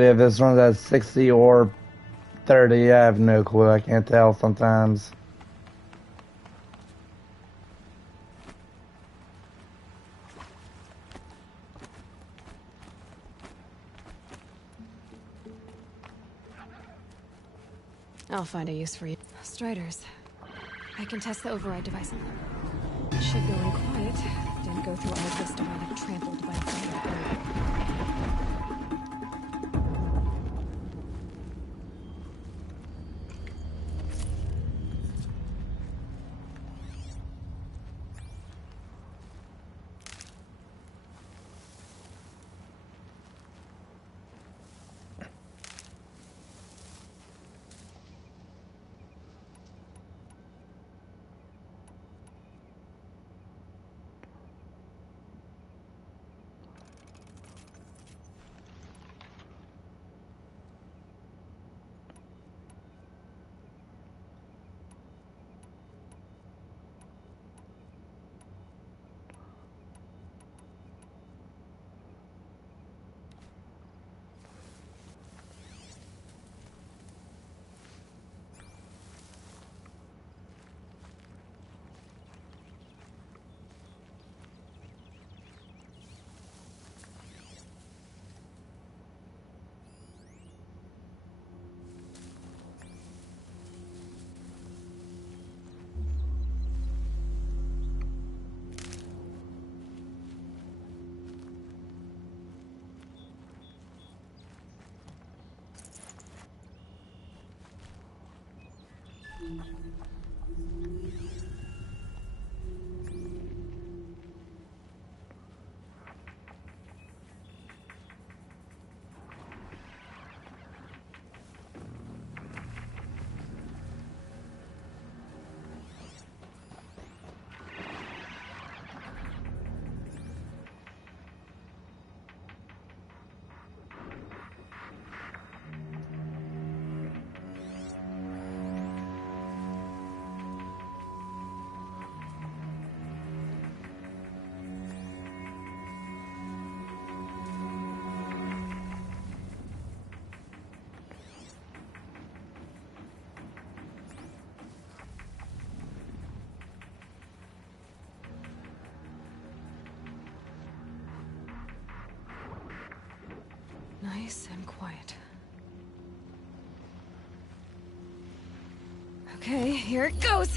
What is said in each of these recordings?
If this one's at 60 or 30, I have no clue. I can't tell sometimes. I'll find a use for you. Striders. I can test the override device on them. It should go in quiet. Didn't go through all this to wind up trampled by a fire. Nice and quiet. Okay, here it goes!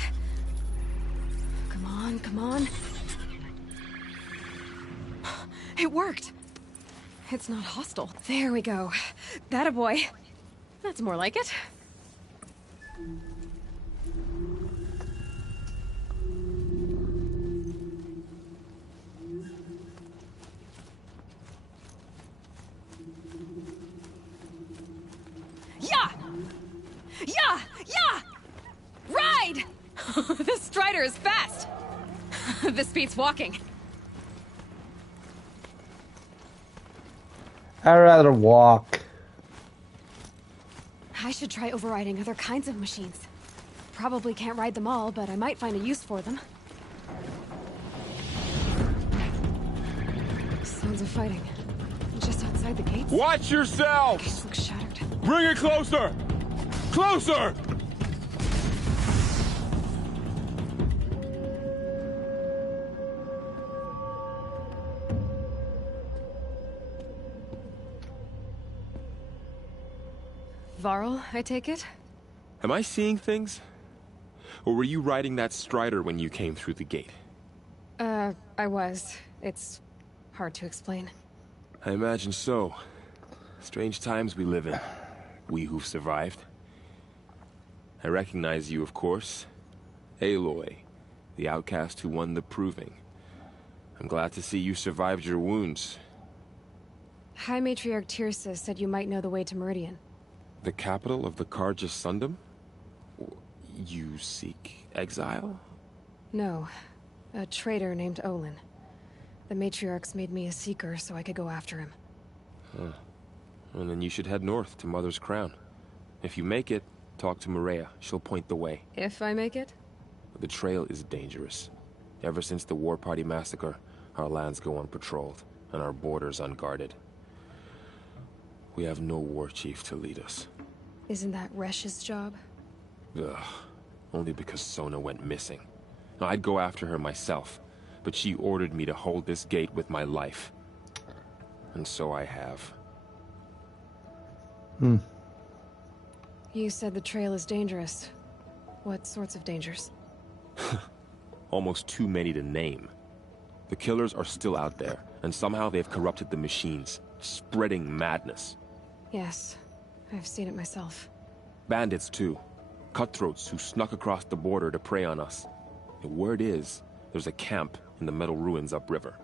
Come on, come on. It worked! It's not hostile. There we go. That boy. That's more like it. Yeah! Yeah! Yeah! Ride! This Strider is fast! This beats walking. I'd rather walk. I should try overriding other kinds of machines. Probably can't ride them all, but I might find a use for them. Sounds of fighting. Just outside the gates? Watch yourself! Gates look shattered. Bring it closer! Closer! Varl, I take it? Am I seeing things? Or were you riding that Strider when you came through the gate? I was. It's hard to explain. I imagine so. Strange times we live in. We who've survived. I recognize you, of course. Aloy, the outcast who won the Proving. I'm glad to see you survived your wounds. High Matriarch Tirsa said you might know the way to Meridian. The capital of the Carja Sundom? You seek exile? No. A traitor named Olin. The Matriarchs made me a seeker so I could go after him. Huh. And then you should head north to Mother's Crown. If you make it, talk to Maria. She'll point the way. If I make it? The trail is dangerous. Ever since the War Party massacre, our lands go unpatrolled, and our borders unguarded. We have no war chief to lead us. Isn't that Resh's job? Ugh. Only because Sona went missing. Now, I'd go after her myself, but she ordered me to hold this gate with my life. And so I have. You said the trail is dangerous. What sorts of dangers? Almost too many to name. The killers are still out there, and somehow they've corrupted the machines, spreading madness. Yes, I've seen it myself. Bandits, too. Cutthroats who snuck across the border to prey on us. The word is, there's a camp in the metal ruins upriver.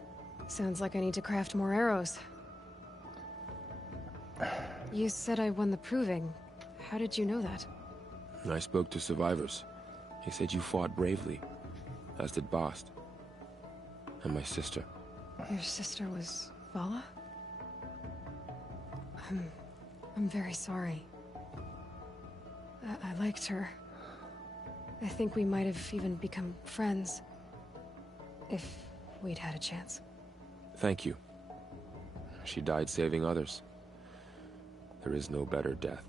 Sounds like I need to craft more arrows. You said I won the proving. How did you know that? I spoke to survivors. They said you fought bravely, as did Bast. And my sister. Your sister was Vala? I'm very sorry. I liked her. I think we might have even become friends. If we'd had a chance. Thank you. She died saving others. There is no better death.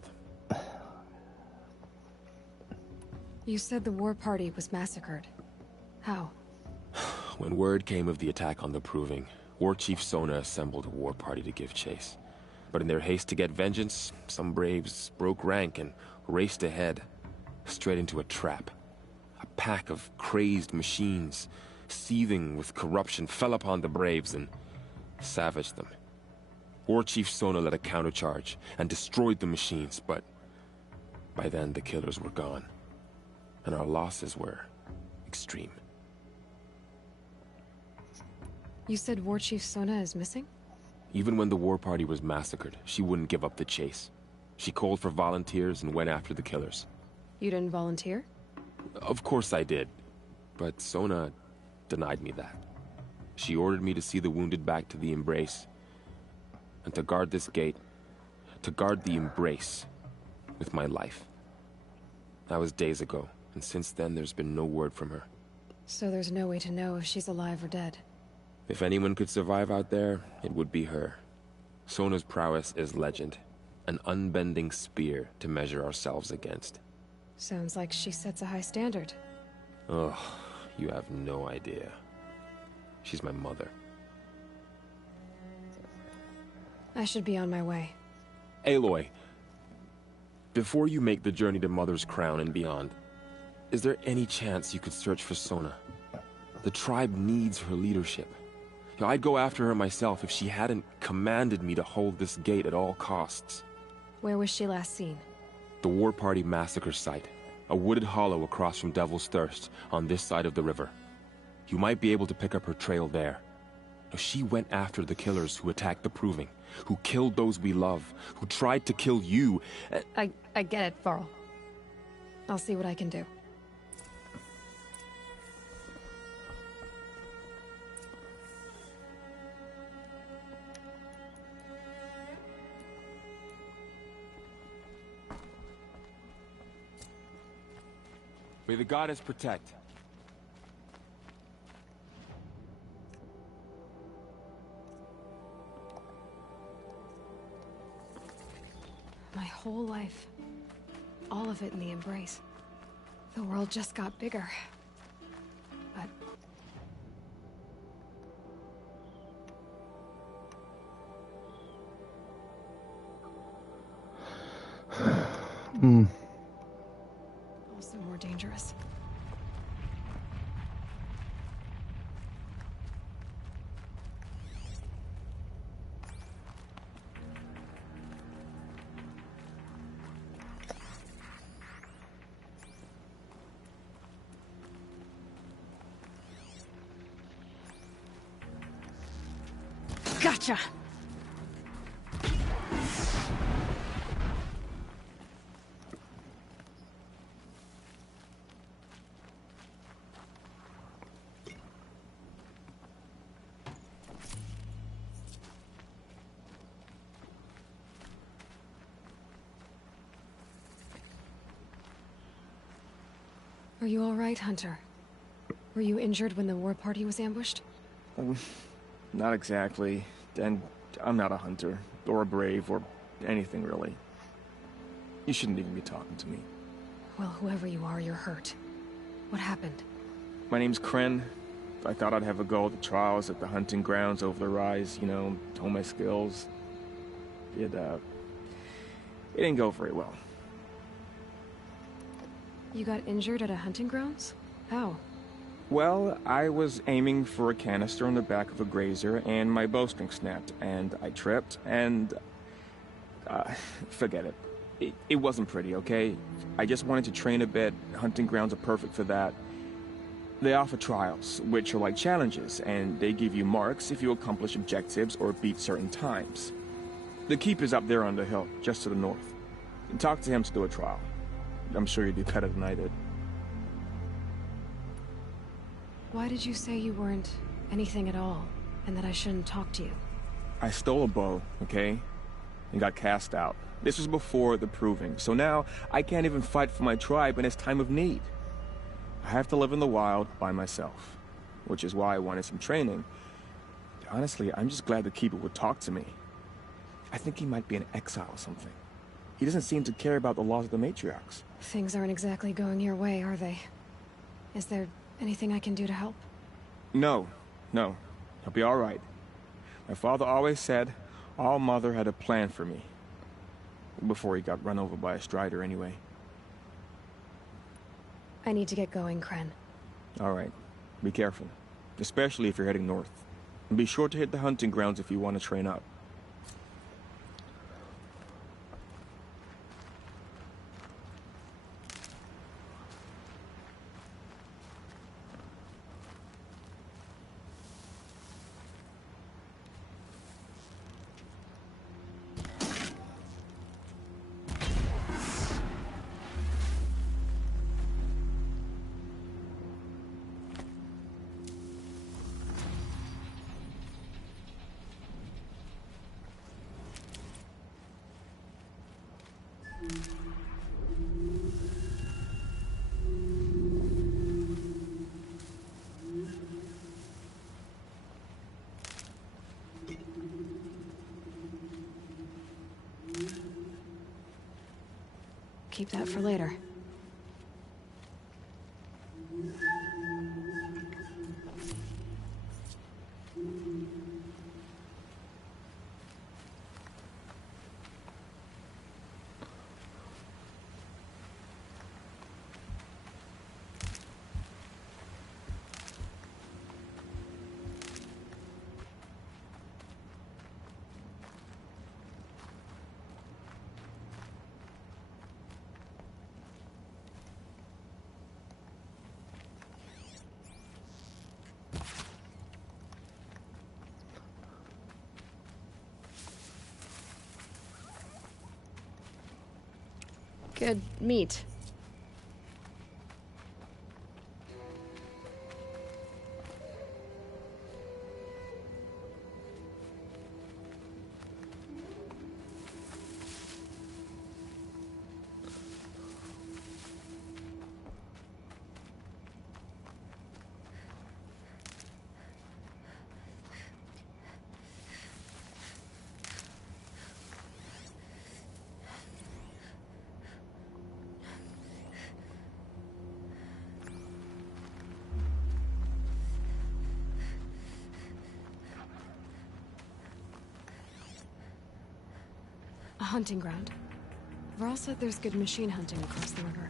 You said the war party was massacred. How? When word came of the attack on the Proving, War Chief Sona assembled a war party to give chase. But in their haste to get vengeance, some braves broke rank and raced ahead, straight into a trap. A pack of crazed machines, seething with corruption, fell upon the braves and savaged them. War Chief Sona led a countercharge and destroyed the machines, but by then the killers were gone, and our losses were extreme. You said War Chief Sona is missing? Even when the war party was massacred, she wouldn't give up the chase. She called for volunteers and went after the killers. You didn't volunteer? Of course I did, but Sona denied me that. She ordered me to see the wounded back to the Embrace, and to guard this gate, to guard the Embrace with my life. That was days ago, and since then there's been no word from her. So there's no way to know if she's alive or dead. If anyone could survive out there, it would be her. Sona's prowess is legend, an unbending spear to measure ourselves against. Sounds like she sets a high standard. Ugh, you have no idea. She's my mother. I should be on my way. Aloy, before you make the journey to Mother's Crown and beyond, is there any chance you could search for Sona? The tribe needs her leadership. I'd go after her myself if she hadn't commanded me to hold this gate at all costs. Where was she last seen? The War Party massacre site. A wooded hollow across from Devil's Thirst, on this side of the river. You might be able to pick up her trail there. She went after the killers who attacked the Proving, who killed those we love, who tried to kill you. I get it, Varl. I'll see what I can do. May the goddess protect. My whole life. All of it in the Embrace. The world just got bigger. But... also more dangerous. Gotcha! Are you all right, Hunter? Were you injured when the war party was ambushed? Not exactly. And I'm not a hunter, or a brave, or anything really. You shouldn't even be talking to me. Well, whoever you are, you're hurt. What happened? My name's Kren. I thought I'd have a go at the trials at the hunting grounds over the rise, you know, hone my skills. It didn't go very well. You got injured at a hunting grounds? How? Well, I was aiming for a canister on the back of a grazer, and my bowstring snapped, and I tripped, and... forget it. It wasn't pretty, okay? I just wanted to train a bit. Hunting grounds are perfect for that. They offer trials, which are like challenges, and they give you marks if you accomplish objectives or beat certain times. The Keeper's up there on the hill, just to the north. Talk to him to do a trial. I'm sure you'd do better than I did. Why did you say you weren't anything at all, and that I shouldn't talk to you? I stole a bow, okay? And got cast out. This was before the Proving, so now I can't even fight for my tribe in its time of need. I have to live in the wild by myself, which is why I wanted some training. Honestly, I'm just glad the Keeper would talk to me. I think he might be in exile or something. He doesn't seem to care about the laws of the matriarchs. Things aren't exactly going your way, are they? Is there anything I can do to help? No. He'll be all right. My father always said All Mother had a plan for me. Before he got run over by a strider, anyway. I need to get going, Kren. All right. Be careful. Especially if you're heading north. And be sure to hit the hunting grounds if you want to train up. Keep that for later. Good meat. A hunting ground. Varl said there's good machine hunting across the river.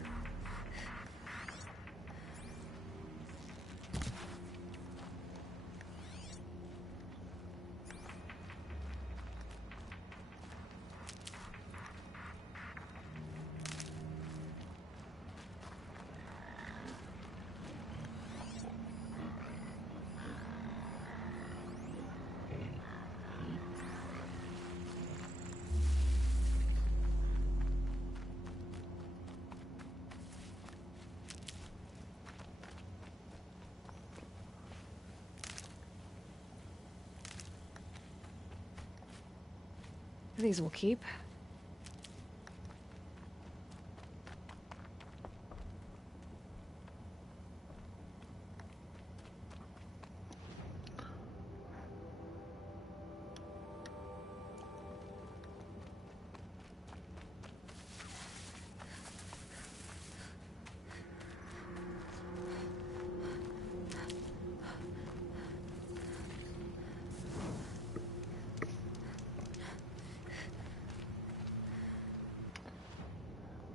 These will keep.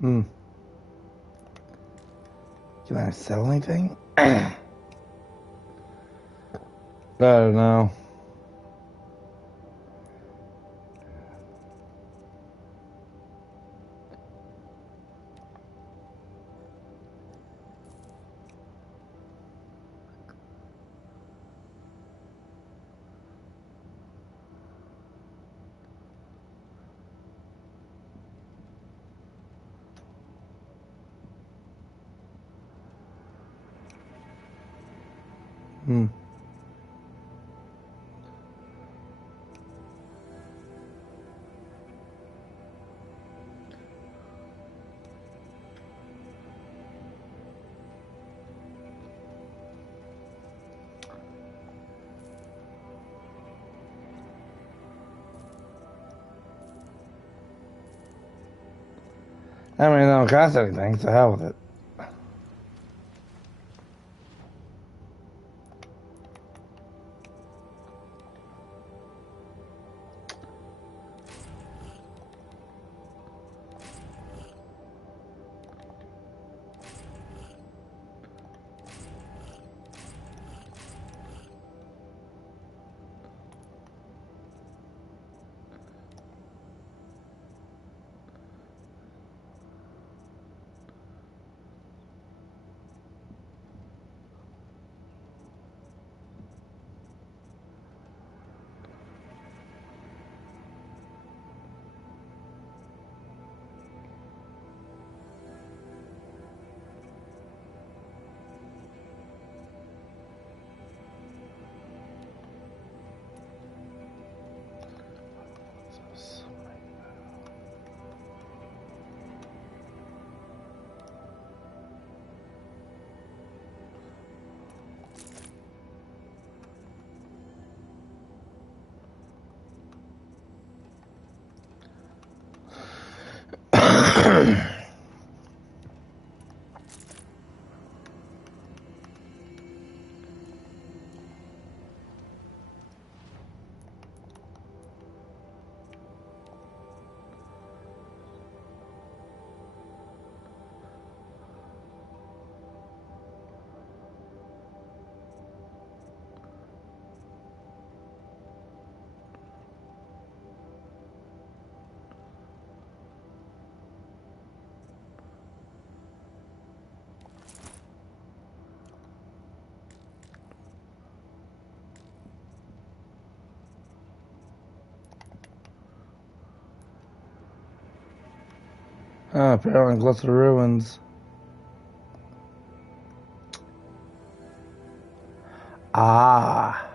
Can I sell anything? I don't know. I mean, it don't cost anything, so hell with it. Apparently close to the ruins. Ah.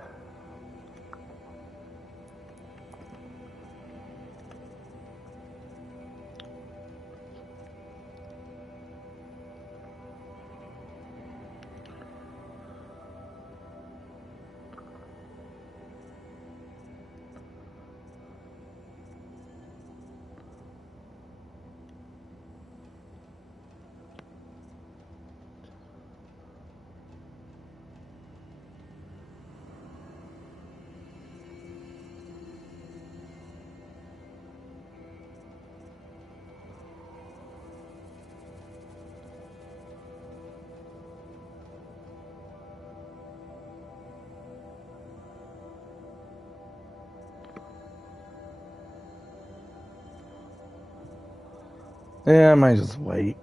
Yeah, I might just wait.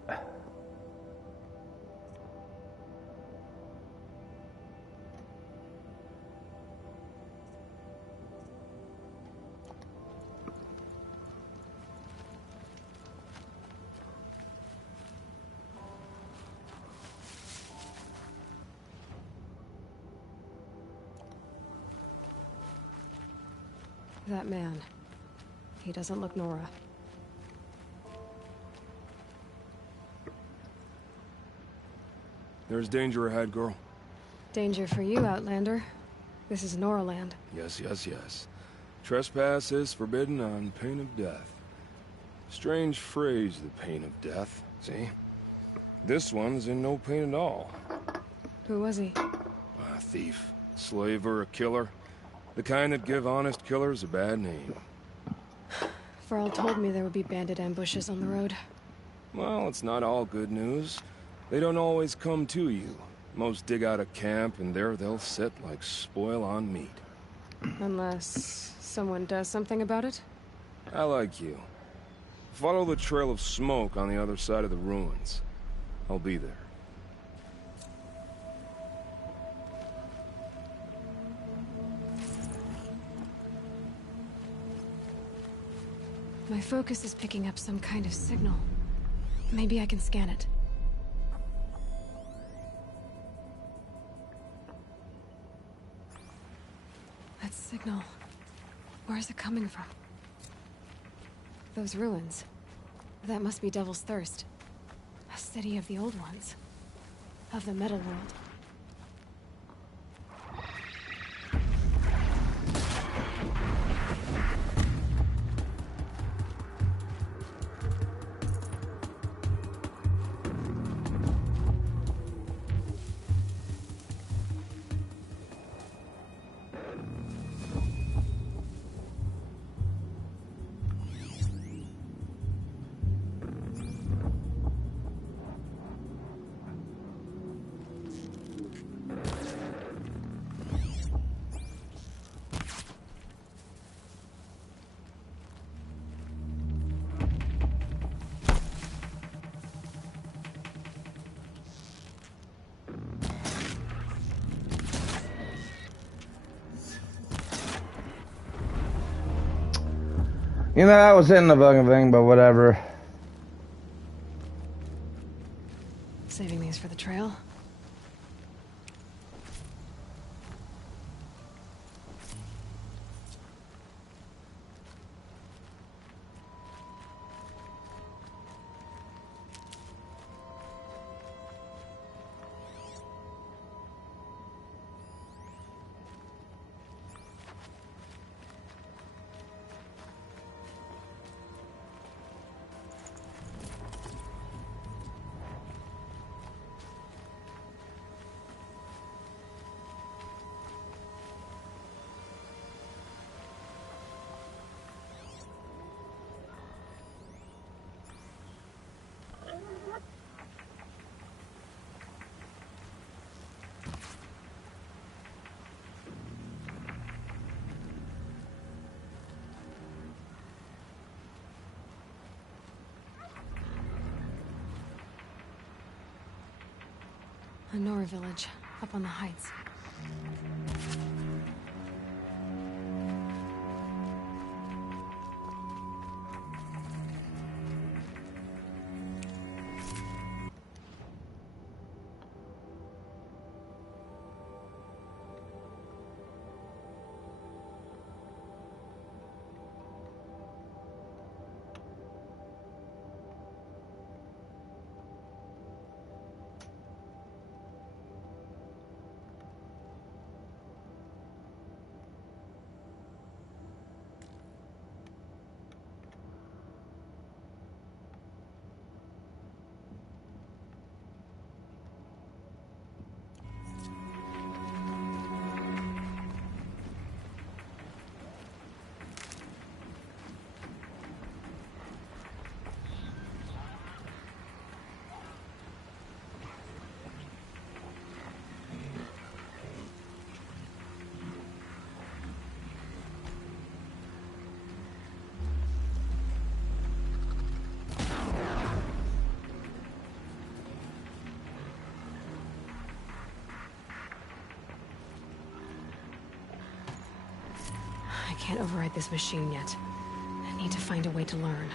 That man. He doesn't look Nora. There's danger ahead, girl. Danger for you, Outlander. This is Nora land. Yes, yes, yes. Trespass is forbidden on pain of death. Strange phrase, the pain of death, see? This one's in no pain at all. Who was he? A thief, slaver, a killer. The kind that give honest killers a bad name. Varl told me there would be bandit ambushes on the road. Well, it's not all good news. They don't always come to you. Most dig out a camp, and there they'll sit like spoil on meat. Unless someone does something about it? I like you. Follow the trail of smoke on the other side of the ruins. I'll be there. My focus is picking up some kind of signal. Maybe I can scan it. That signal... where is it coming from? Those ruins. That must be Devil's Thirst. A city of the old ones. Of the Metal World. You know, that was in the fucking thing, but whatever. Saving these for the trail. A Nora village, up on the heights. I can't override this machine yet. I need to find a way to learn.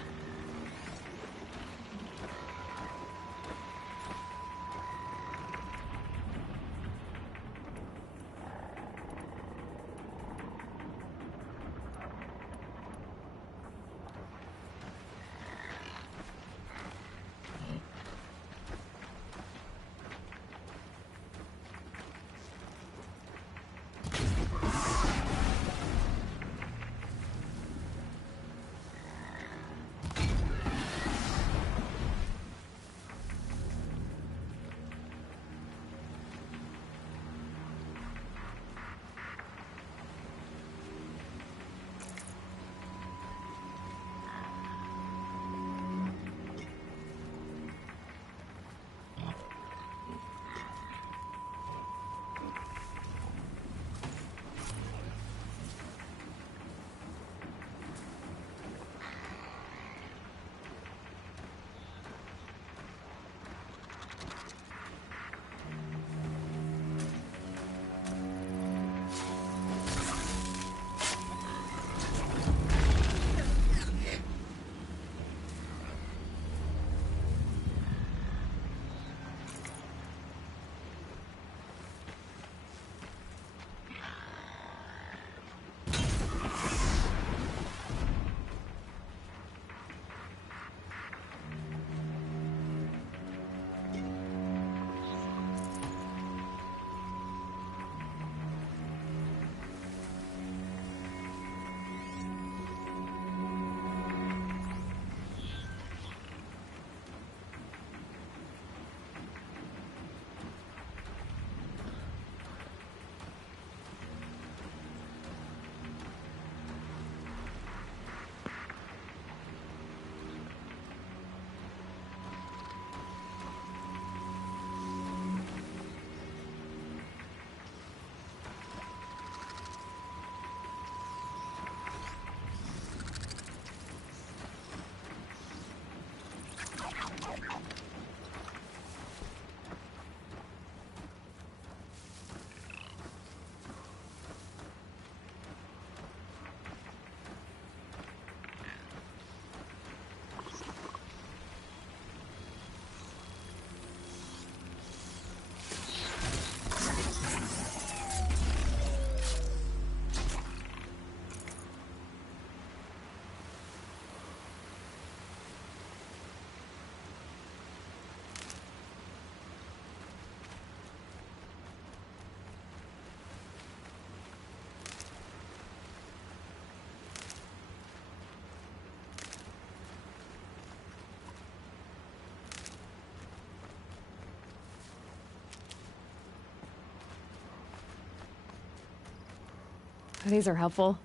These are helpful.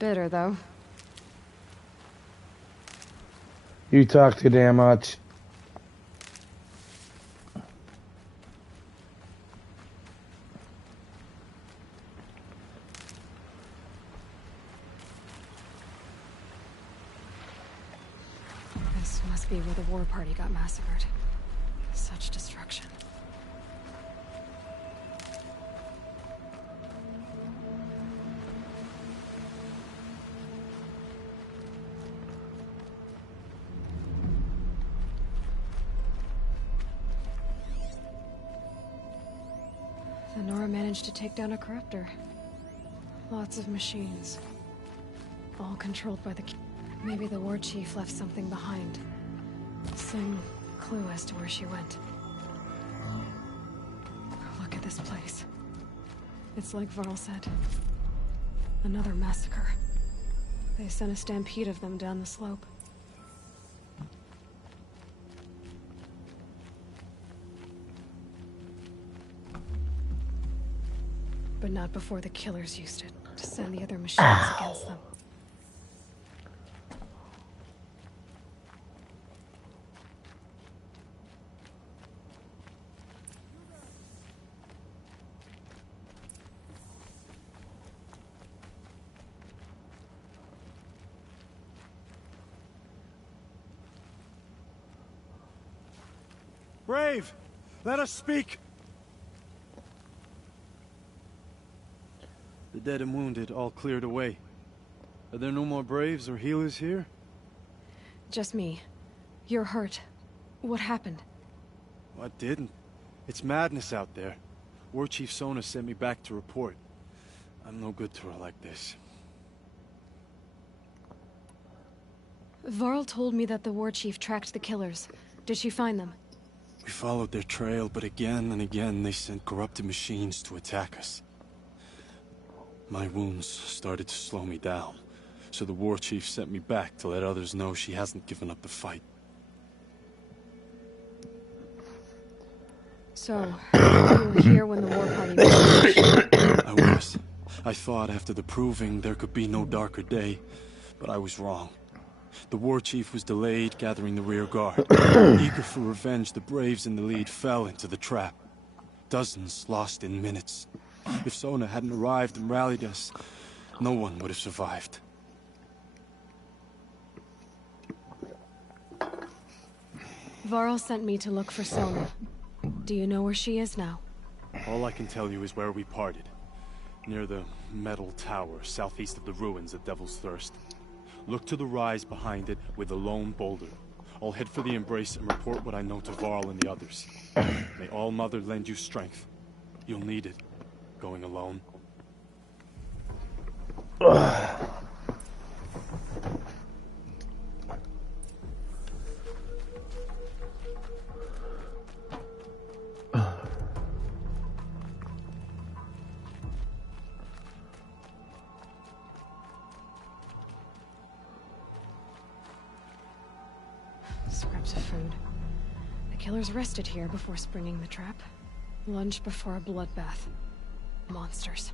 Bitter, though. You talk too damn much. This must be where the war party got massacred. Such destruction. The Nora managed to take down a corruptor. Lots of machines. All controlled by the... Maybe the war chief left something behind. Some clue as to where she went. Look at this place. It's like Varl said. Another massacre. They sent a stampede of them down the slope. But not before the killers used it to send the other machines against them. Brave! Let us speak! The dead and wounded all cleared away. Are there no more Braves or healers here? Just me. You're hurt. What happened? What didn't? It's madness out there. War Chief Sona sent me back to report. I'm no good to her like this. Varl told me that the war chief tracked the killers. Did she find them? We followed their trail, but again and again they sent corrupted machines to attack us. My wounds started to slow me down, so the war chief sent me back to let others know she hasn't given up the fight. So, you were here when the war party was... I was. I thought after the proving there could be no darker day, but I was wrong. The war chief was delayed gathering the rear guard. Eager for revenge, the Braves in the lead fell into the trap. Dozens lost in minutes. If Sona hadn't arrived and rallied us, no one would have survived. Varl sent me to look for Sona. Do you know where she is now? All I can tell you is where we parted. Near the metal tower, southeast of the ruins of Devil's Thirst. Look to the rise behind it with a lone boulder. I'll head for the Embrace and report what I know to Varl and the others. May All Mother lend you strength. You'll need it, going alone. Scraps of food. The killers rested here before springing the trap. Lunch before a bloodbath. Monsters.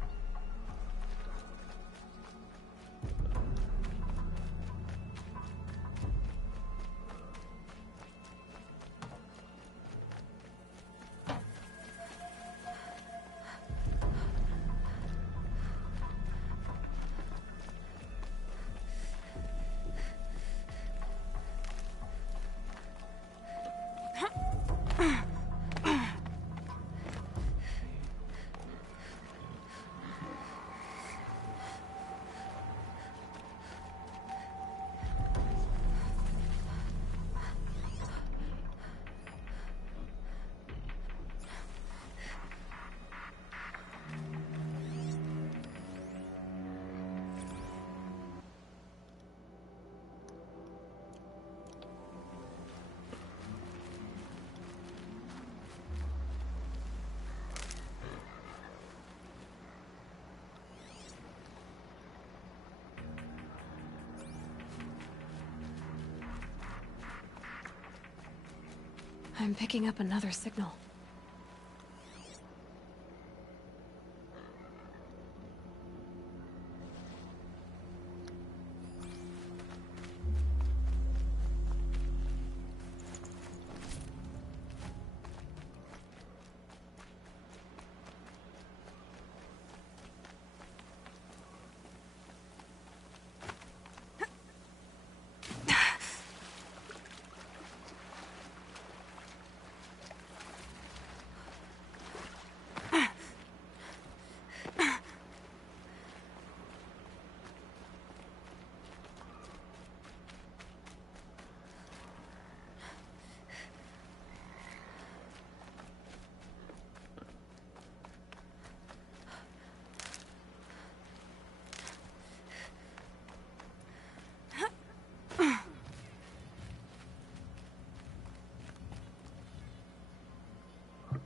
I'm picking up another signal.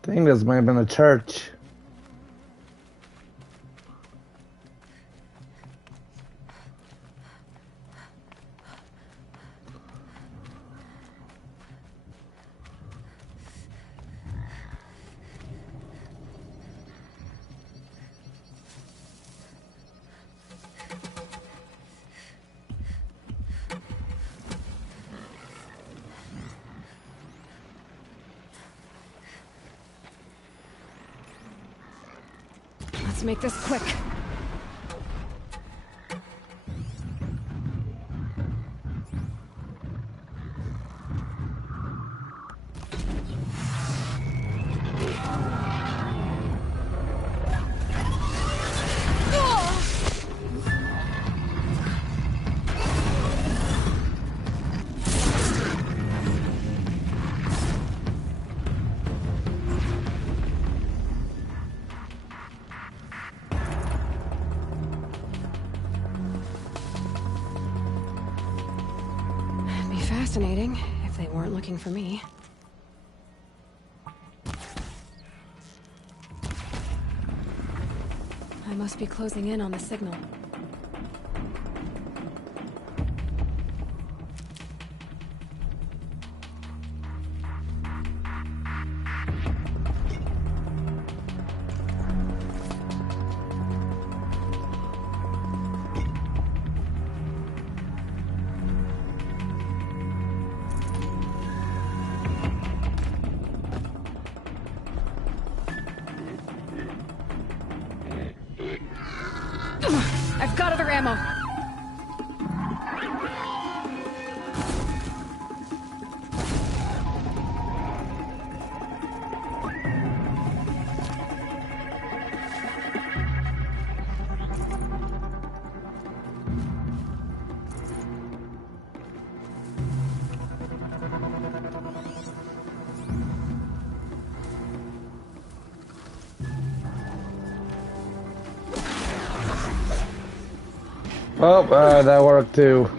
I think this might have been a church. Let's make this quick. Be fascinating if they weren't looking for me. I must be closing in on the signal. I've got other ammo. Oh, that worked too.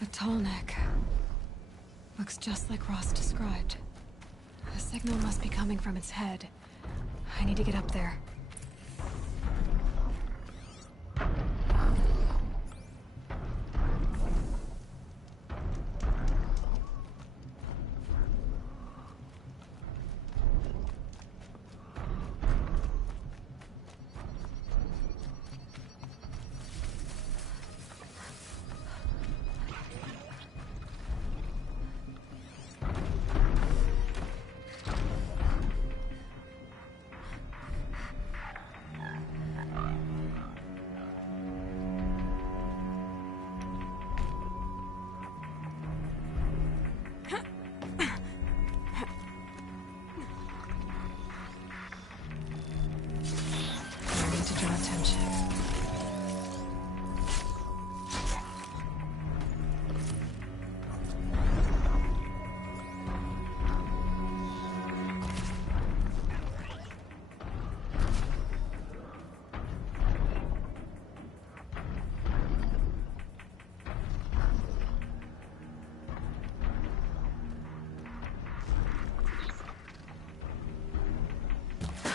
The tall neck. Looks just like Ross described. The signal must be coming from its head. I need to get up there.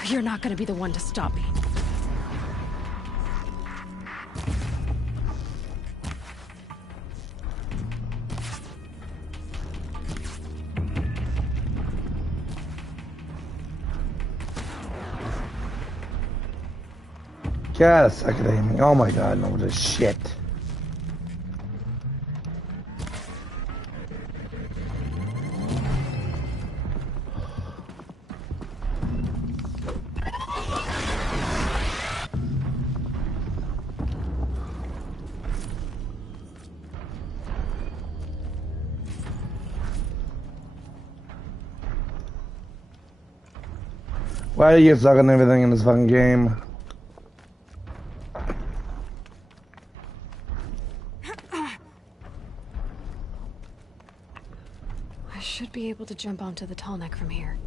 You're not gonna be the one to stop me. God, I suck at aiming. Oh my god, no, this shit. Why do you get stuck on everything in this fucking game? I should be able to jump onto the tall neck from here.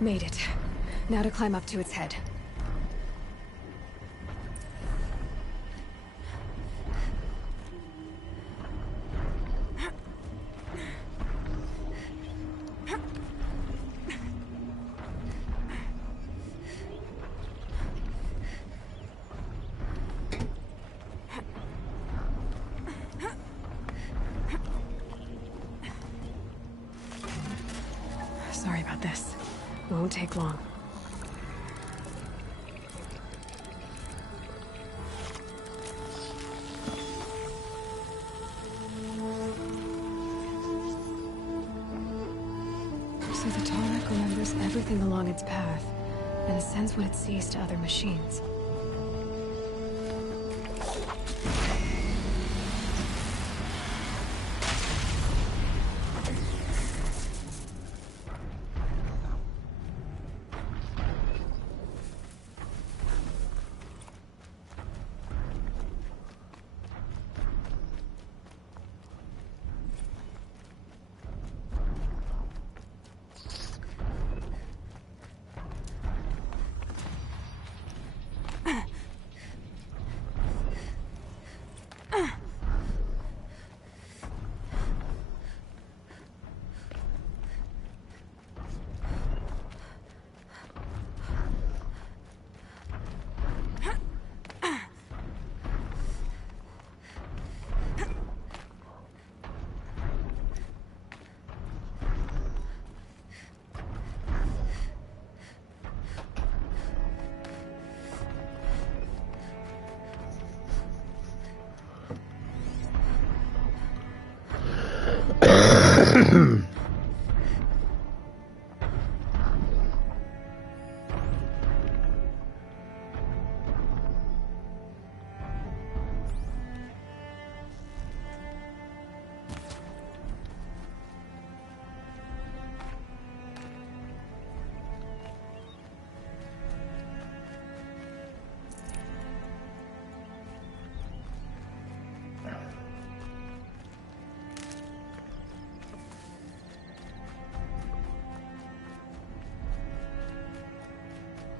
Made it. Now to climb up to its head. Sorry about this. Won't take long. So the tall neck remembers everything along its path, and sends what it sees to other machines.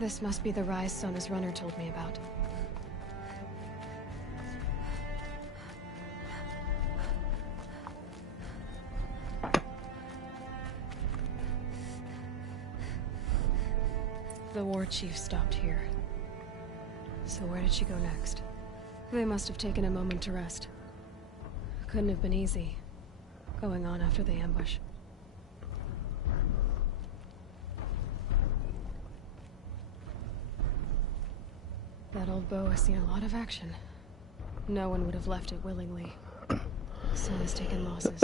This must be the rise Sona's runner told me about. The war chief stopped here. So where did she go next? They must have taken a moment to rest. Couldn't have been easy, going on after the ambush. That old bow has seen a lot of action. No one would have left it willingly. Sona's taken losses.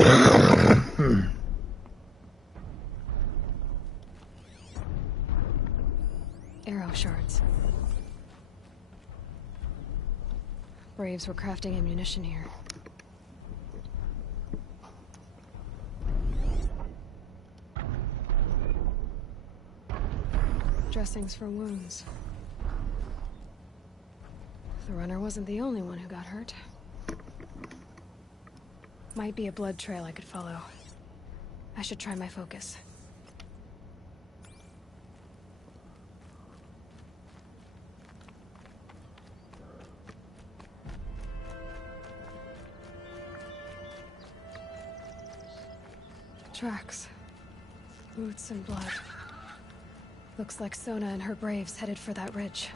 Arrow shards. Braves were crafting ammunition here. Dressings for wounds. The runner wasn't the only one who got hurt. Might be a blood trail I could follow. I should try my focus. Tracks. Boots and blood. Looks like Sona and her braves headed for that ridge.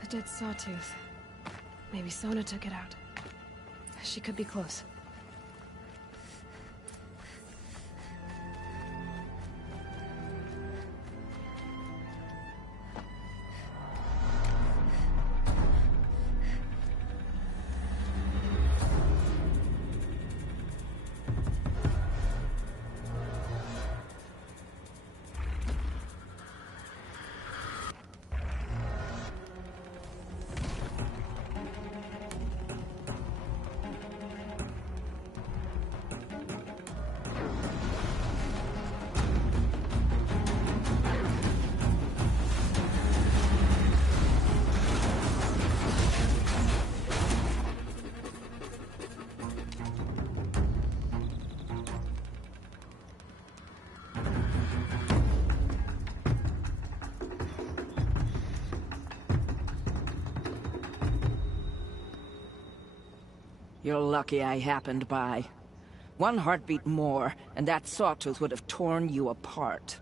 A dead sawtooth. Maybe Sona took it out. She could be close. You're lucky I happened by. One heartbeat more, and that sawtooth would have torn you apart.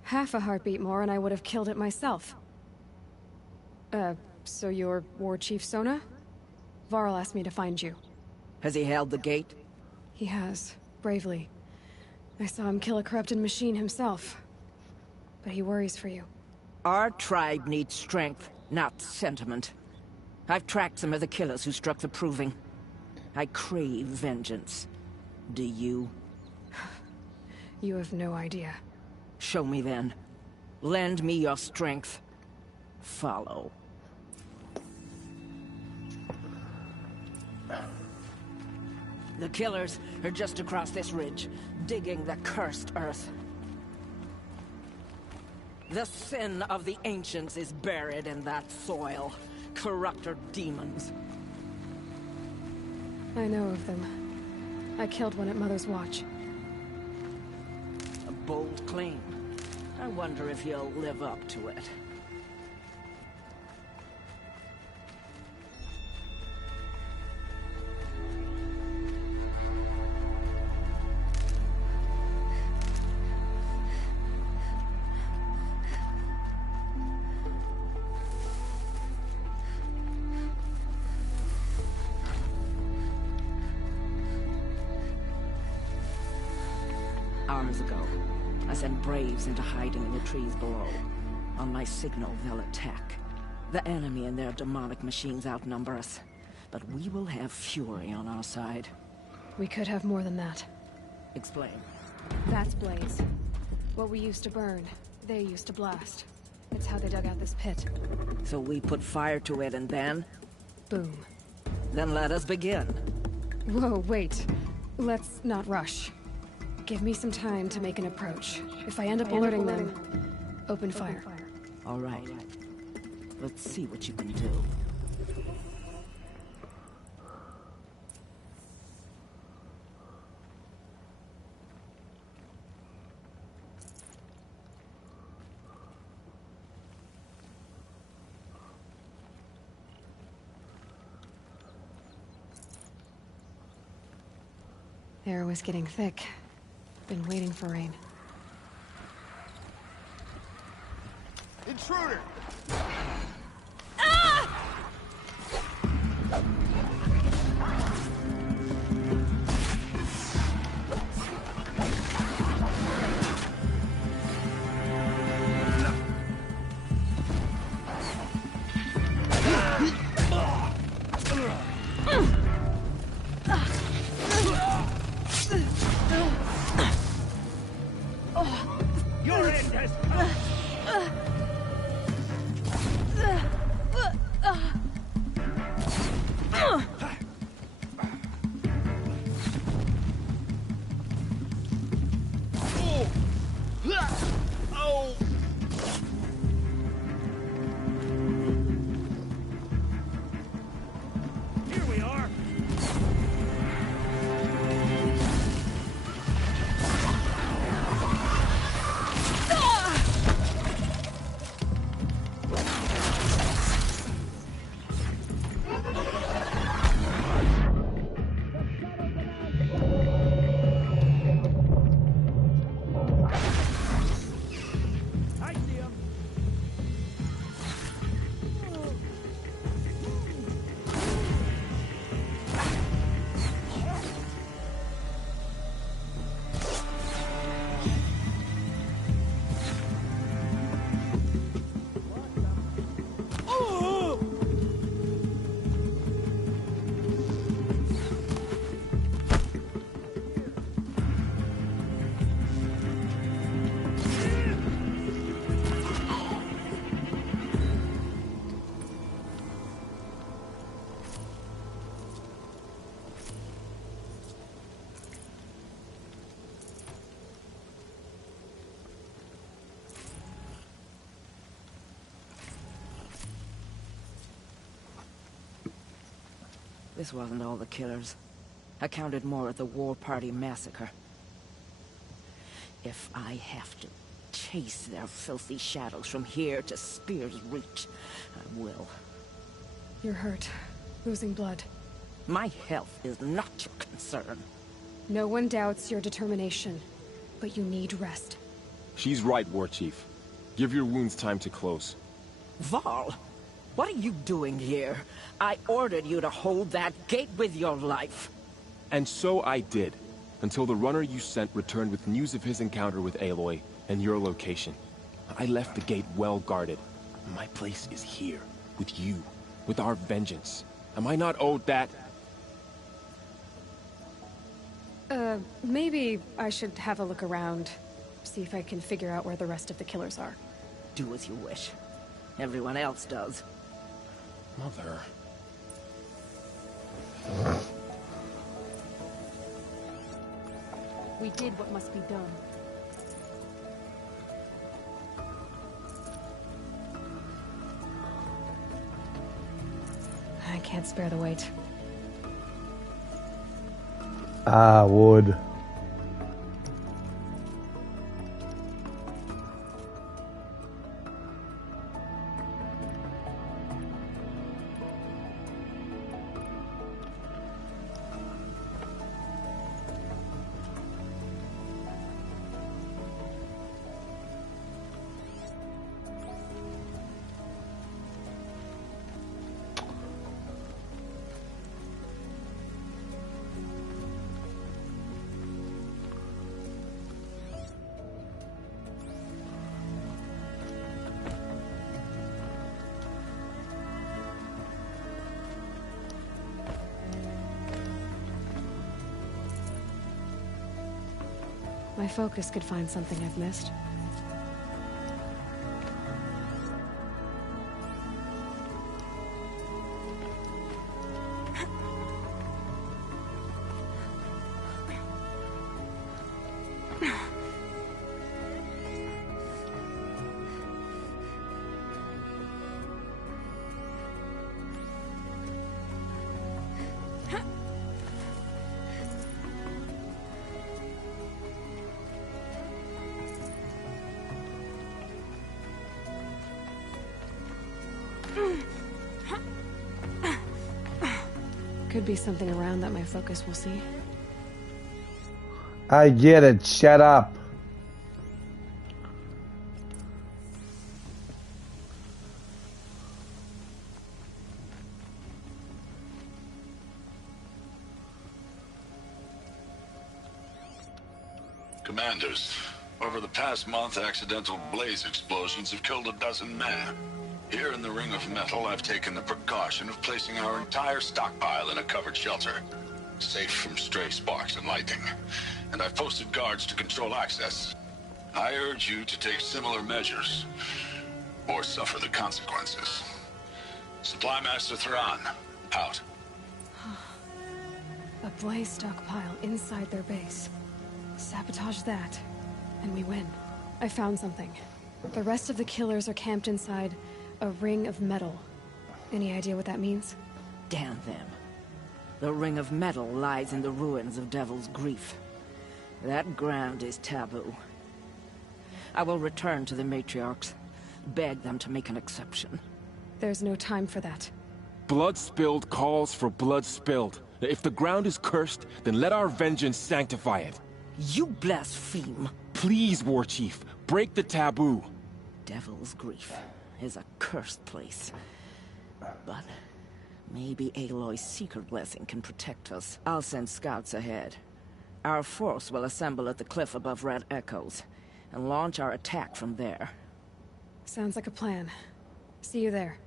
Half a heartbeat more and I would have killed it myself. So you're War Chief Sona? Varl asked me to find you. Has he held the gate? He has, bravely. I saw him kill a corrupted machine himself. But he worries for you. Our tribe needs strength, not sentiment. I've tracked some of the killers who struck the Proving. I crave vengeance. Do you? You have no idea. Show me then. Lend me your strength. Follow. The killers are just across this ridge, digging the cursed earth. The sin of the ancients is buried in that soil. Corrupter demons. I know of them. I killed one at Mother's Watch. A bold claim. I wonder if you'll live up to it. Hours ago, I sent Braves into hiding in the trees below. On my signal, they'll attack. The enemy and their demonic machines outnumber us, but we will have fury on our side. We could have more than that. Explain. That's Blaze. What we used to burn, they used to blast. It's how they dug out this pit. So we put fire to it and then? Boom. Then let us begin. Whoa, wait. Let's not rush. Give me some time to make an approach. If I end up alerting them, open fire. All right. Let's see what you can do. Air was getting thick. Been waiting for rain. Intruder! Your end has come! Here we are! I see him! This wasn't all the killers. I counted more at the War Party massacre. If I have to chase their filthy shadows from here to Spear's Reach, I will. You're hurt. Losing blood. My health is not your concern. No one doubts your determination, but you need rest. She's right, War Chief. Give your wounds time to close. Varl, what are you doing here? I ordered you to hold that gate with your life. And so I did, until the runner you sent returned with news of his encounter with Aloy and your location. I left the gate well guarded. My place is here, with you, with our vengeance. Am I not owed that? Maybe I should have a look around. See if I can figure out where the rest of the killers are. Do as you wish. Everyone else does. Mother. We did what must be done. I can't spare the weight. I would. my focus could find something I've missed. Could be something around that my focus will see. I get it. Shut up. Commanders, over the past month, accidental blaze explosions have killed 12 men. Here in the Ring of Metal, I've taken the precaution of placing our entire stockpile in a covered shelter, safe from stray sparks and lightning. And I've posted guards to control access. I urge you to take similar measures, or suffer the consequences. Supply Master Thrawn, out. A blaze stockpile inside their base. Sabotage that, and we win. I found something. The rest of the killers are camped inside a ring of metal. Any idea what that means? Damn them. The Ring of Metal lies in the ruins of Devil's Grief. That ground is taboo. I will return to the Matriarchs, beg them to make an exception. There's no time for that. Blood spilled calls for blood spilled. If the ground is cursed, then let our vengeance sanctify it. You blaspheme. Please, War Chief, break the taboo. Devil's Grief is a cursed place. But maybe Aloy's secret blessing can protect us. I'll send scouts ahead. Our force will assemble at the cliff above Red Echoes, and launch our attack from there. Sounds like a plan. See you there.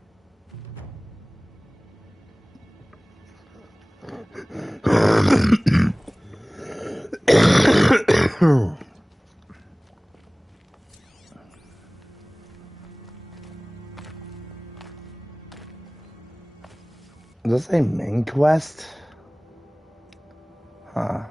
Does this say main quest? Huh.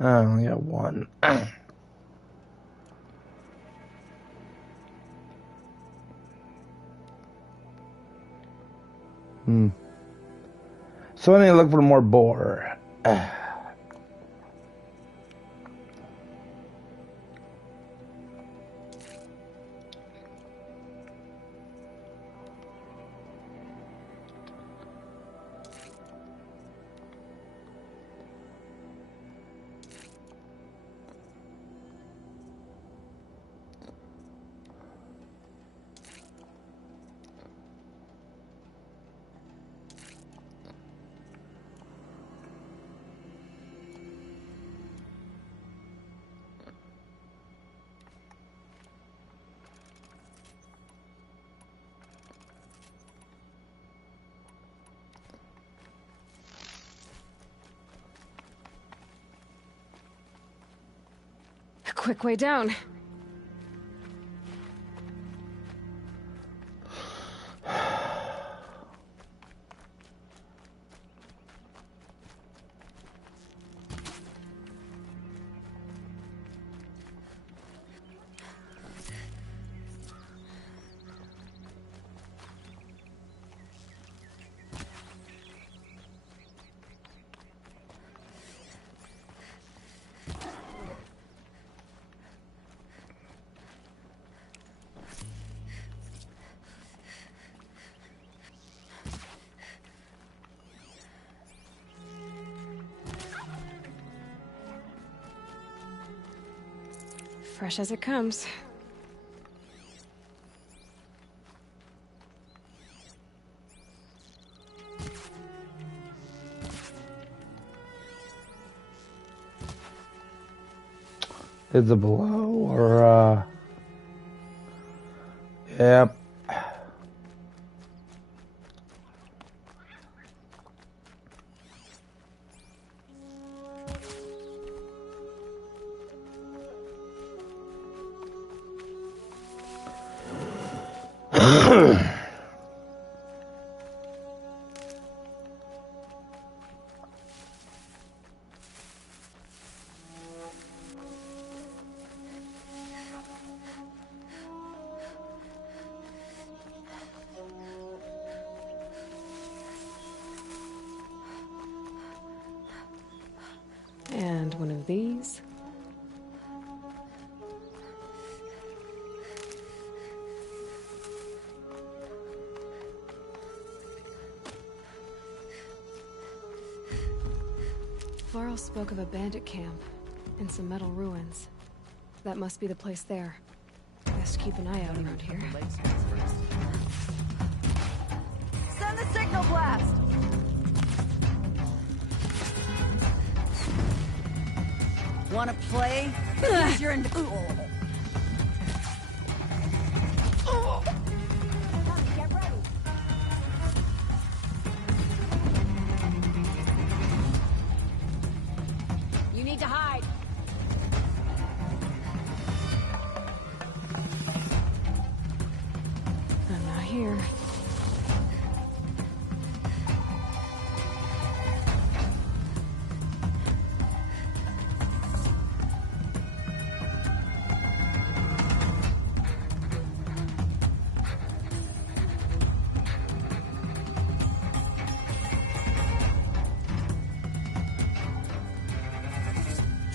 I only got one. So I need to look for more boar. quick way down. Fresh as it comes. Is it below or yep. And one of these. Varl spoke of a bandit camp and some metal ruins. That must be the place there. Best keep an eye out around here. Send the signal blast! Wanna play? You're in. Get ready. You need to hide. I'm not here.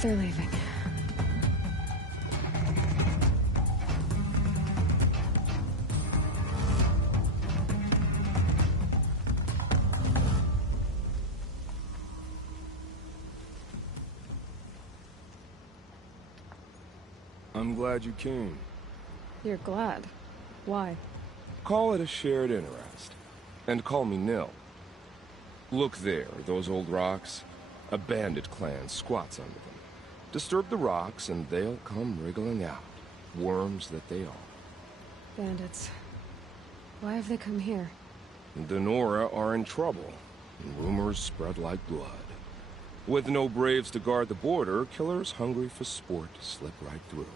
They're leaving. I'm glad you came. You're glad. Why? Call it a shared interest. And call me Nil. Look there, those old rocks. A bandit clan squats under them. Disturb the rocks and they'll come wriggling out. Worms that they are. Bandits. Why have they come here? The Nora are in trouble, and rumors spread like blood. With no braves to guard the border, killers hungry for sport slip right through.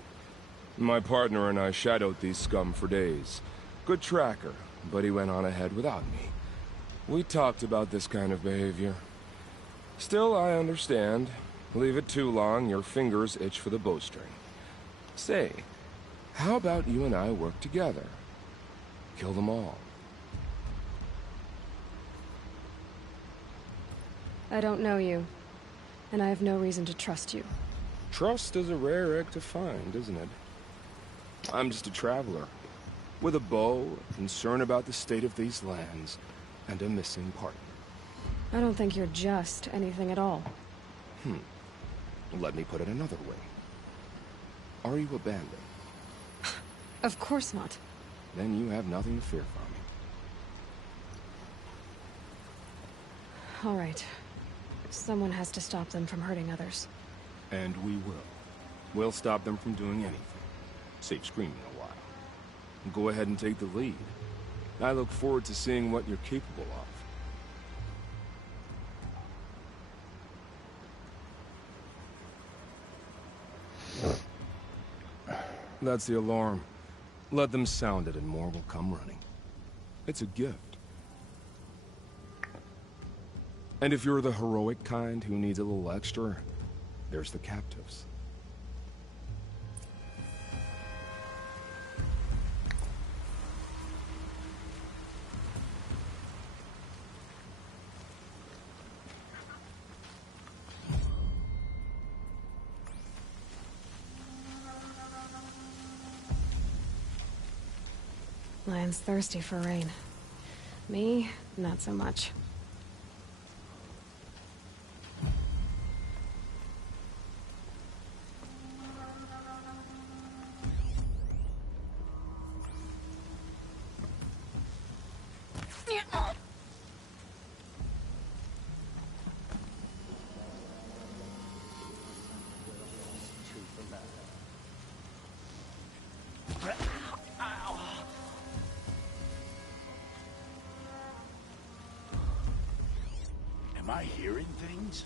My partner and I shadowed these scum for days. Good tracker, but he went on ahead without me. We talked about this kind of behavior. Still, I understand. Leave it too long, your fingers itch for the bowstring. Say, how about you and I work together? Kill them all. I don't know you, and I have no reason to trust you. Trust is a rare egg to find, isn't it? I'm just a traveler, with a bow, concern about the state of these lands, and a missing partner. I don't think you're just anything at all. Let me put it another way. Are you a bandit? Of course not. Then you have nothing to fear from me. All right. Someone has to stop them from hurting others. And we will. We'll stop them from doing anything. Save screaming a while. Go ahead and take the lead. I look forward to seeing what you're capable of. That's the alarm. Let them sound it and more will come running. It's a gift. And if you're the heroic kind who needs a little extra, there's the captives. Lion's thirsty for rain. Me, not so much. Am I hearing things?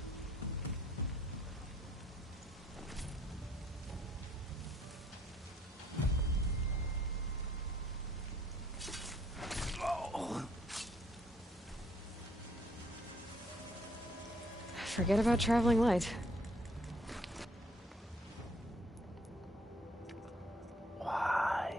Forget about traveling light. Why?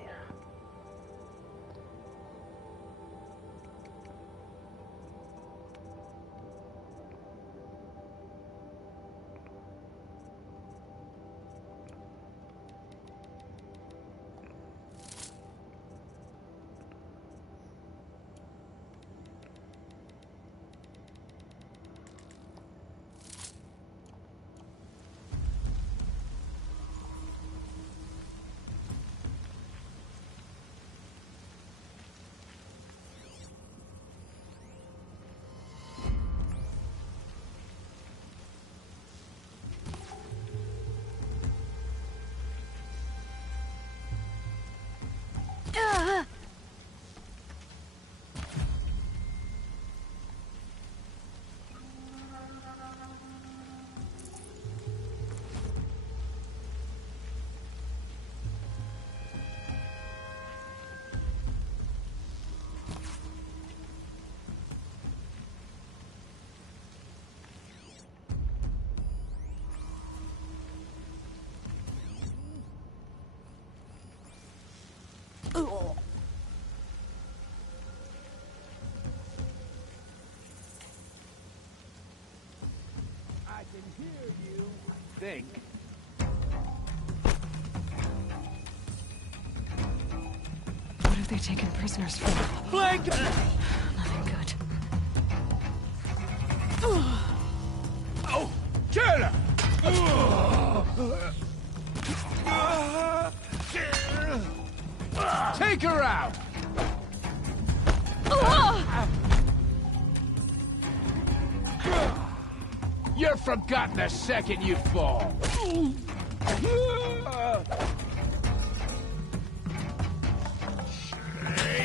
I can hear you, I think. What have they taken prisoners for? Blake! Nothing good. Oh, kill her! Take her out! You're forgotten the second you fall.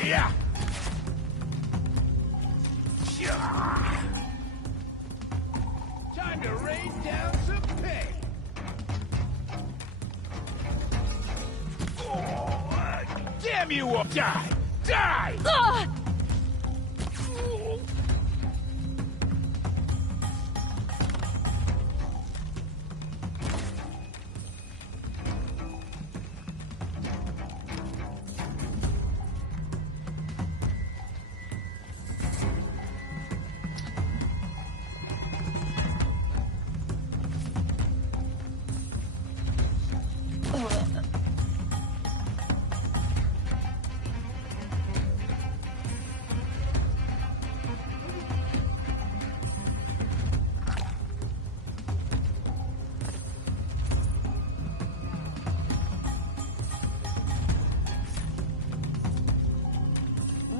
Yeah. Time to rain down some pay. Oh, damn you all! Die! Die!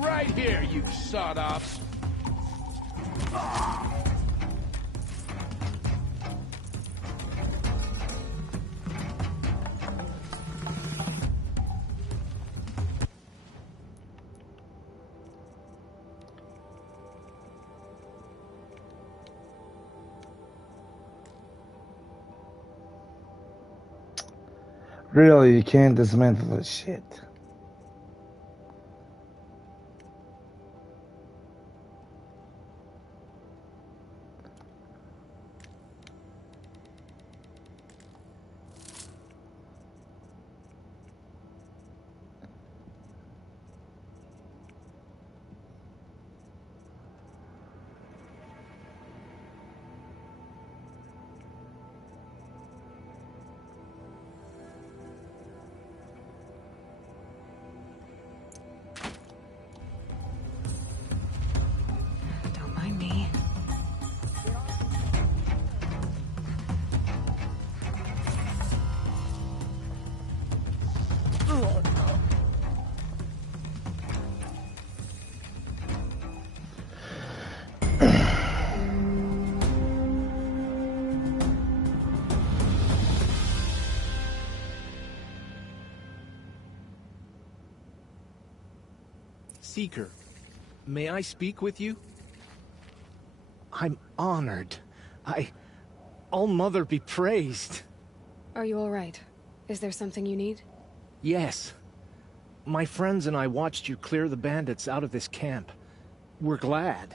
Right here, you sawed-offs. Really, you can't dismantle this shit. Don't mind me. Seeker, may I speak with you? I'm honored. All-Mother be praised. Are you all right? Is there something you need? Yes. My friends and I watched you clear the bandits out of this camp. We're glad.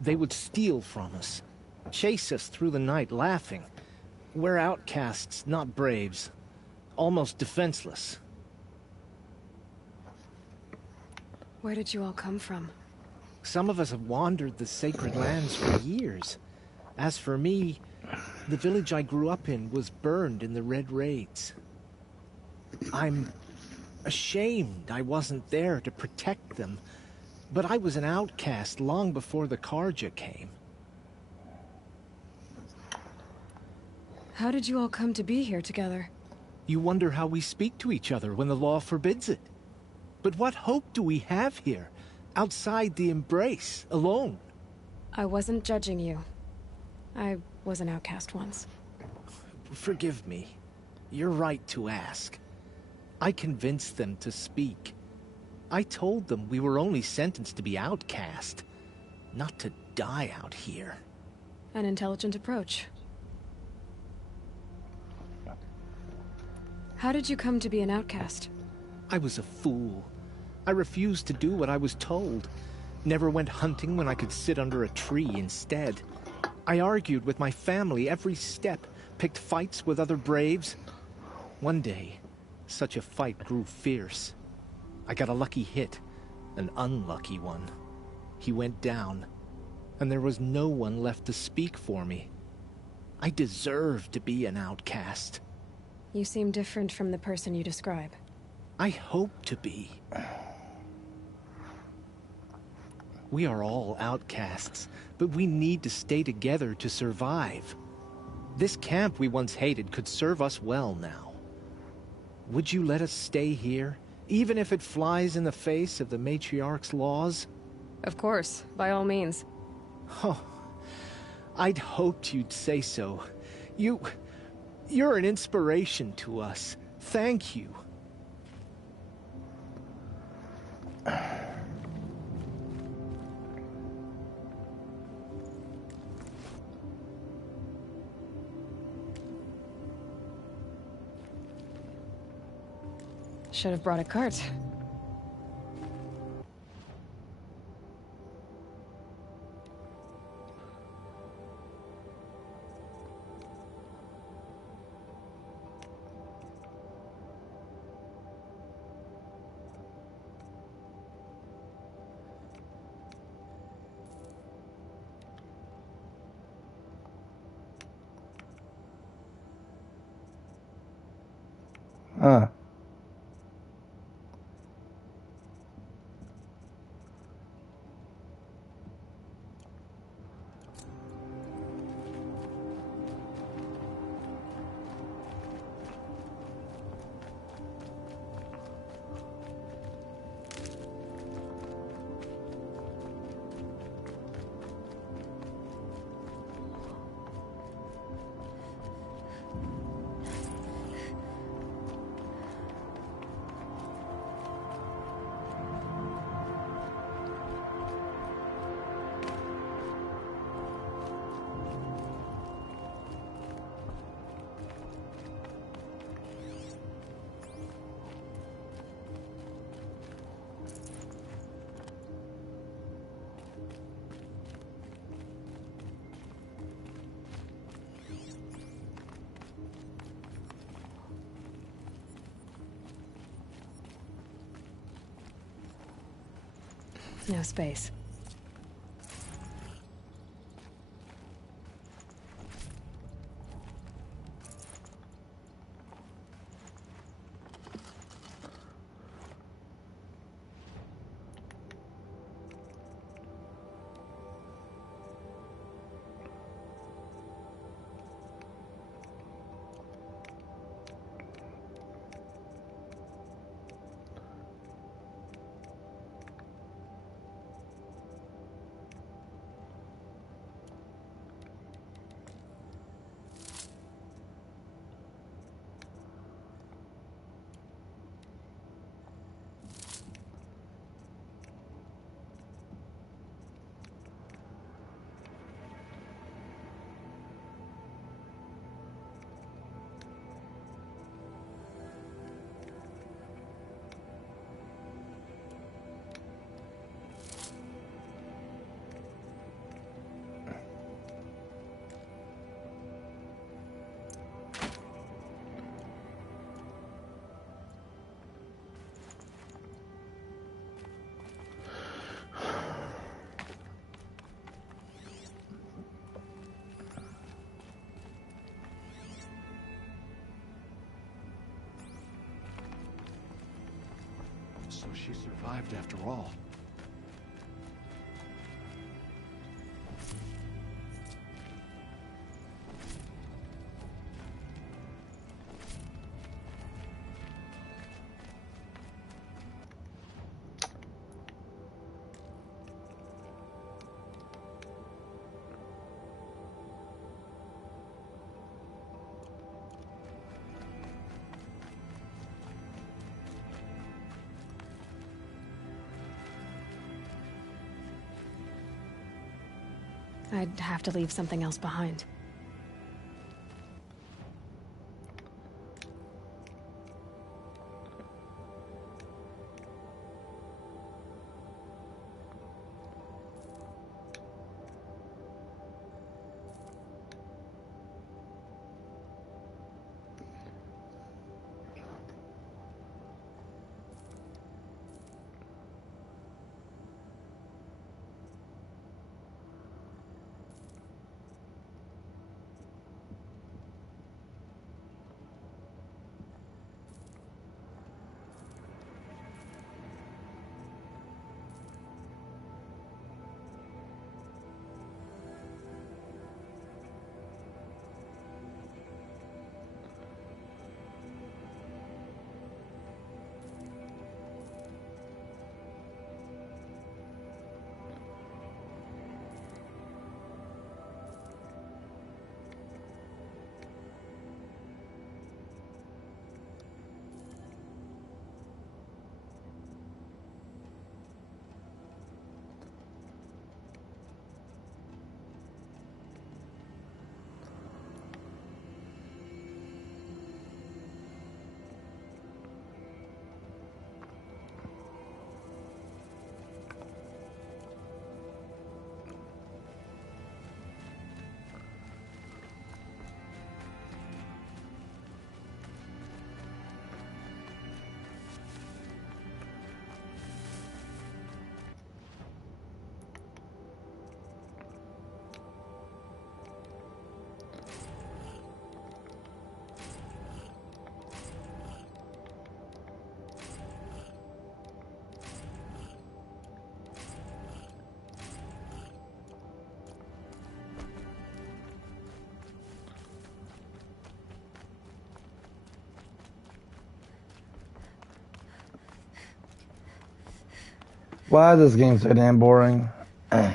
They would steal from us, chase us through the night laughing. We're outcasts, not braves. Almost defenseless. Where did you all come from? Some of us have wandered the sacred lands for years. As for me, the village I grew up in was burned in the Red Raids. I'm ashamed I wasn't there to protect them, but I was an outcast long before the Carja came. How did you all come to be here together? You wonder how we speak to each other when the law forbids it. But what hope do we have here, outside the embrace, alone? I wasn't judging you. I was an outcast once. Forgive me. You're right to ask. I convinced them to speak. I told them we were only sentenced to be outcast, not to die out here. An intelligent approach. How did you come to be an outcast? I was a fool. I refused to do what I was told. Never went hunting when I could sit under a tree instead. I argued with my family every step, picked fights with other braves. One day, such a fight grew fierce. I got a lucky hit, an unlucky one. He went down, and there was no one left to speak for me. I deserved to be an outcast. You seem different from the person you describe. I hope to be. We are all outcasts, but we need to stay together to survive. This camp we once hated could serve us well now. Would you let us stay here, even if it flies in the face of the Matriarch's laws? Of course, by all means. Oh, I'd hoped you'd say so. You're an inspiration to us. Thank you. Should have brought a cart. Huh. No space. So she survived after all. I'd have to leave something else behind. Why is this game so damn boring? I'm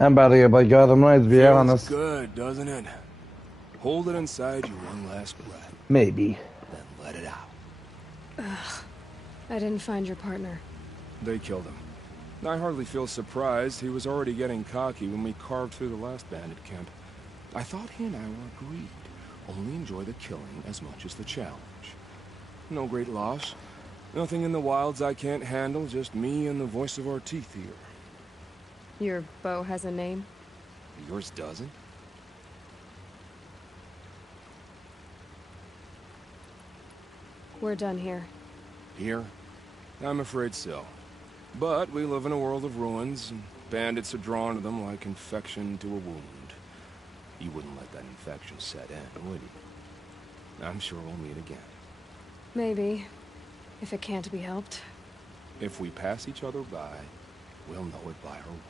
about to get like Gotham Knights, to be honest. Good, doesn't it? Hold it inside you one last breath. Maybe. Then let it out. Ugh. I didn't find your partner. They killed him. I hardly feel surprised. He was already getting cocky when we carved through the last bandit camp. I thought he and I were agreed. Only enjoy the killing as much as the challenge. No great loss. Nothing in the wilds I can't handle, just me and the voice of our teeth here. Your bow has a name? Yours doesn't? We're done here. Here? I'm afraid so. But we live in a world of ruins, and bandits are drawn to them like infection to a wound. You wouldn't let that infection set in, would you? I'm sure we'll meet again. Maybe. If it can't be helped. If we pass each other by, we'll know it by our walk.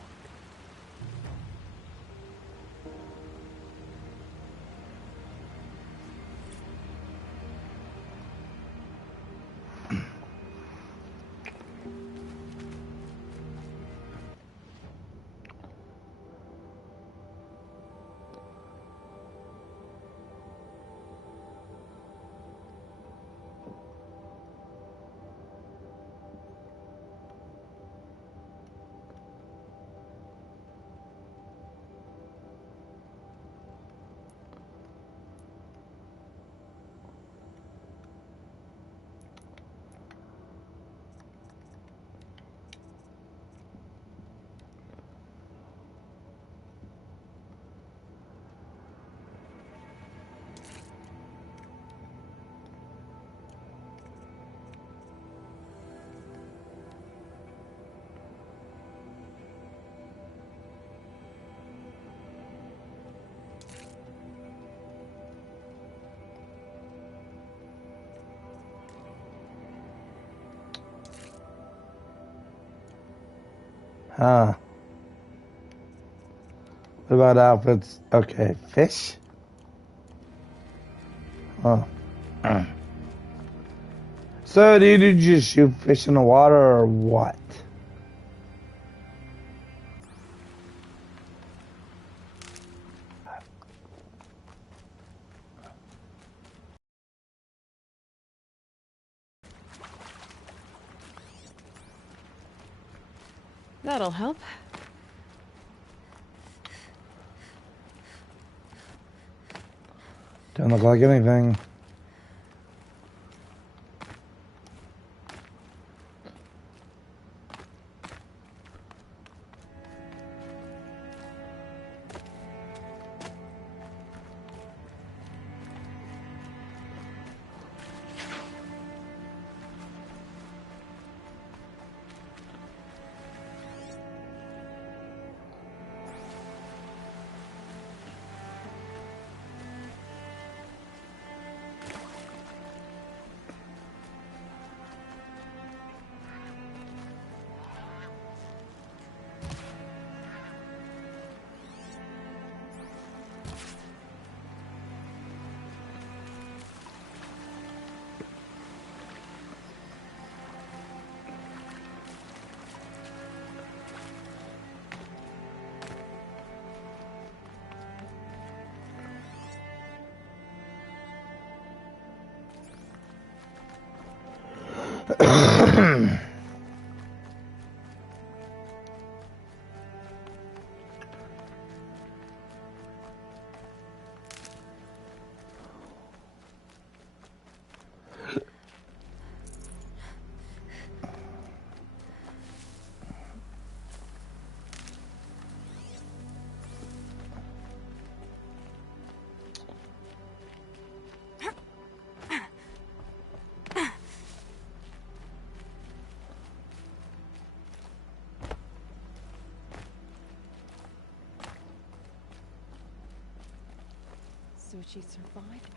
Huh. What about outfits? Okay, fish? Oh. So, did you just shoot fish in the water or what? That'll help. Don't look like anything. So she survived